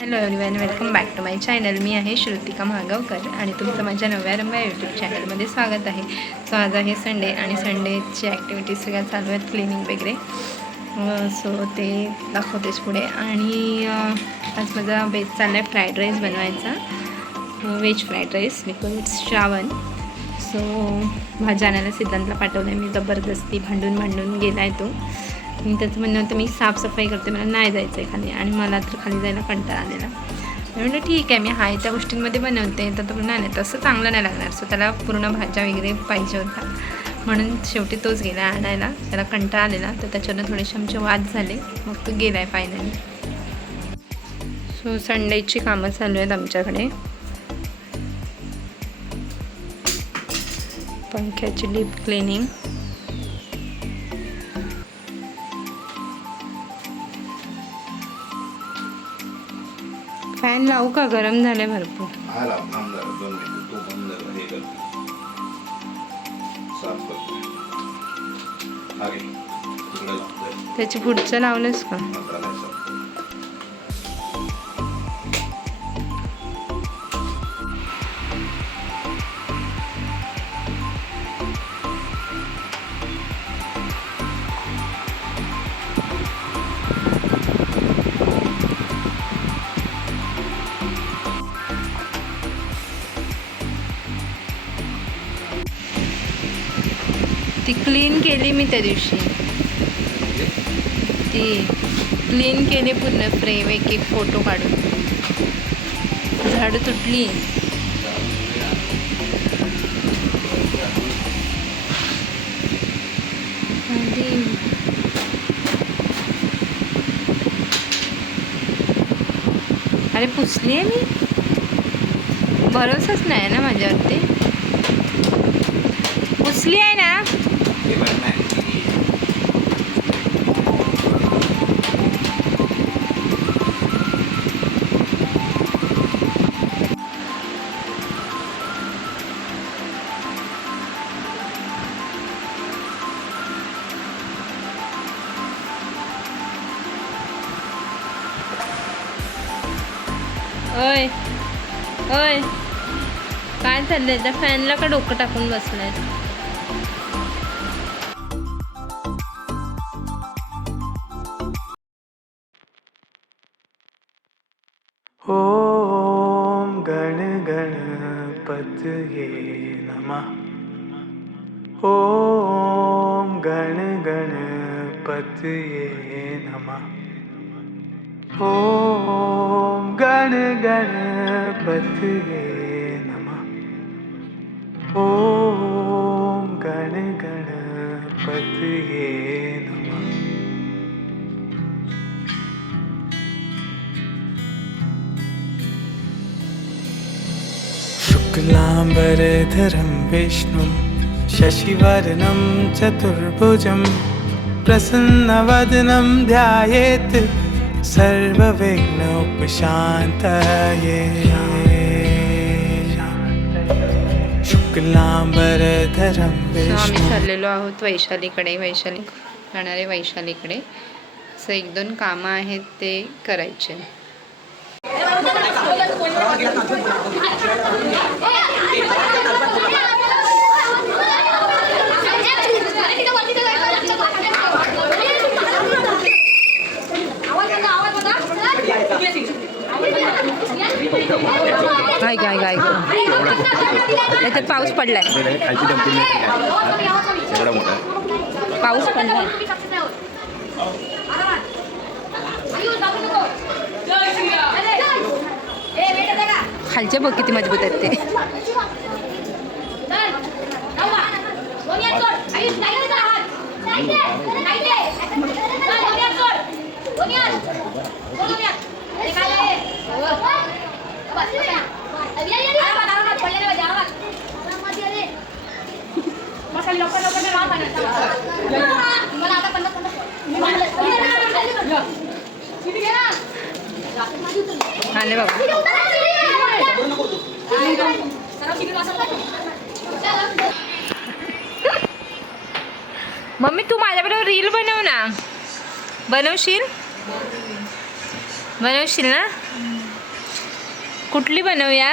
Hello everyone welcome back to my channel मी आहे श्रुतिका महागावकर आणि तुमचं माझ्या नव्या रंगा यूट्यूब चॅनलमध्ये स्वागत आहे. सो आज आहे संडे आणि संडेची ॲक्टिव्हिटीज सगळ्या चालू आहेत क्लिनिंग वगैरे. सो ते दाखवतेच पुढे. आणि आज माझा बेस चालला आहे फ्राईड राईस बनवायचा. Veg fried rice because it's Shravan. So माझ्या आणायला सिद्धांतला पाठवलं आहे मी जबरदस्ती भांडून भांडून गेला आहे तो. मी त्याचं म्हणणं होतं मी साफसफाई करते मला नाही जायचं आहे खाली आणि मला तर खाली जायला कंटाळा आलेला. मी म्हटलं ठीक आहे मी हाय त्या गोष्टींमध्ये बनवते तर तो नाही नाही तसं चांगलं नाही लागणार सो त्याला पूर्ण भाज्या वगैरे पाहिजे होता. म्हणून शेवटी तोच गेला आणायला त्याला कंटाळा आलेला तर त्याच्यानं थोडेसे आमचे वाद झाले मग तो गेला आहे फायनली सो संडेची कामं चालू आहेत आमच्याकडे. पंख्याची डीप क्लिनिंग फॅन लावू का? गरम झाले भरपूर. हा लाव. थांब जरा दोन मिनिटं. तू बंद जरा हे कर. साफ करतो हा घे. तिकडे लाव. त्याची पुढचं लावलंस का? मात्र नाही साफ ती क्लीन केली मी त्या दिवशी. ती क्लीन केली पूर्ण फ्रेम एक एक फोटो काढून. झाडं तुटली. आणि अरे पुसली आहे मी. भरोसाच नाही आहे ना माझ्यावरती. पुसली आहे ना? ओय ओय. काय चाललंय? त्या फॅनला का डोकं टाकून बसलंय? ॐ गणगणपतये नमः। ॐ गणगणपतये नमः। ॐ गणगणपतये नमः। ॐ गणगणपतये नमः। शुक्लाम्बरधरं विष्णुं शशिवर्णं चतुर्भुजं प्रसन्नवदनं ध्यायेत् सर्वविघ्नोपशान्तये शुक्लाम्बरधरं आम्ही चाललेलो आहोत वैशालीकडे वैशाली राहणारे वैशालीकडे. सो एक दोन कामं आहेत ते करायचे. ऐका ऐका ऐका त्याच्यात पाऊस पडलाय. खालची डंपिंग एवढा पाऊस पडलाय. खालचे बघ किती मजबूत आहेत ते आले बघा. मम्मी तू माझ्याबरोबर रील बनव ना. बनवशील? बनवशील ना? कुठली बनवूया?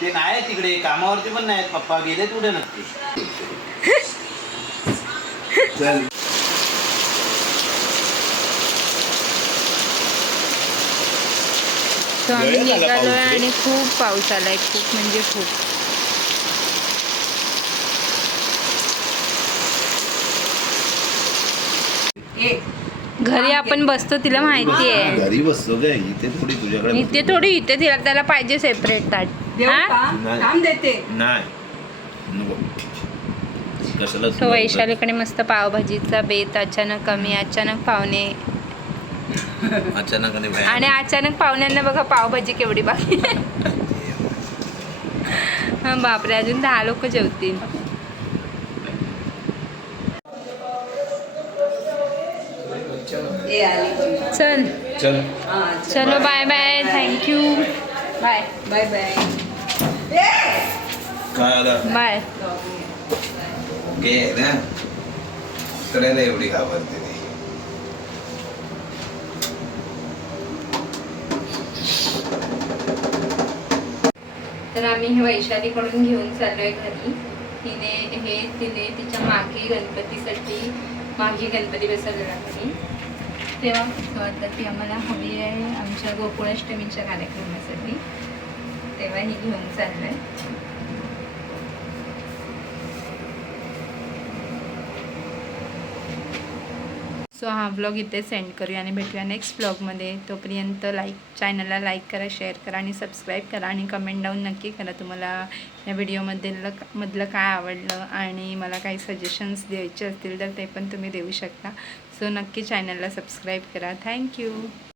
ते नाही तिकडे कामावरती पण नाहीत पप्पा गेले कुठे नक्की? चल आम्ही निघालोय. आणि खूप पाऊस आलाय खूप म्हणजे खूप. घरी आपण बसतो तिला माहिती आहे घरी बसतो काय इथे थोडी तुझ्याकडे इथे थोडी इथे तिला त्याला पाहिजे सेपरेट ताट. देऊ हा? का नाही. थांब देते. नाही. नको. कशाला सो वैशालीकडे मस्त पावभाजीचा बेत अचानक कमी अचानक पाहुणे अचानक आणि अचानक पाहुण्यांना बघा पावभाजी केवढी बाकी. हा बापरे अजून दहा लोक जेवतील. ए आली चल. चल. हा चलो. Bye bye. Thank you bye. Bye bye. काय आलं? बाय. ना. एवढी घाबरते ती. तर आम्ही हे वैशालीकडून घेऊन चाललोय घरी. तिने हे तिने तिच्यामागे गणपतीसाठी मागे गणपती बसवलेला घरी. तेव्हा आता ती आम्हाला हवी आहे आमच्या गोकुळाष्टमीच्या कार्यक्रमासाठी. ही घेऊन चाललोय. सो हा ब्लॉग इथे सेंड करूया आणि भेटूया नेक्स्ट ब्लॉगमध्ये तोपर्यंत लाईक चॅनलला लाईक करा शेअर करा आणि सबस्क्राईब करा आणि कमेंट डाऊन नक्की करा तुम्हाला या व्हिडिओमधलं मधलं काय आवडलं आणि मला काही सजेशन्स द्यायचे असतील तर ते पण तुम्ही देऊ शकता. सो नक्की चॅनलला सबस्क्राईब करा. थँक्यू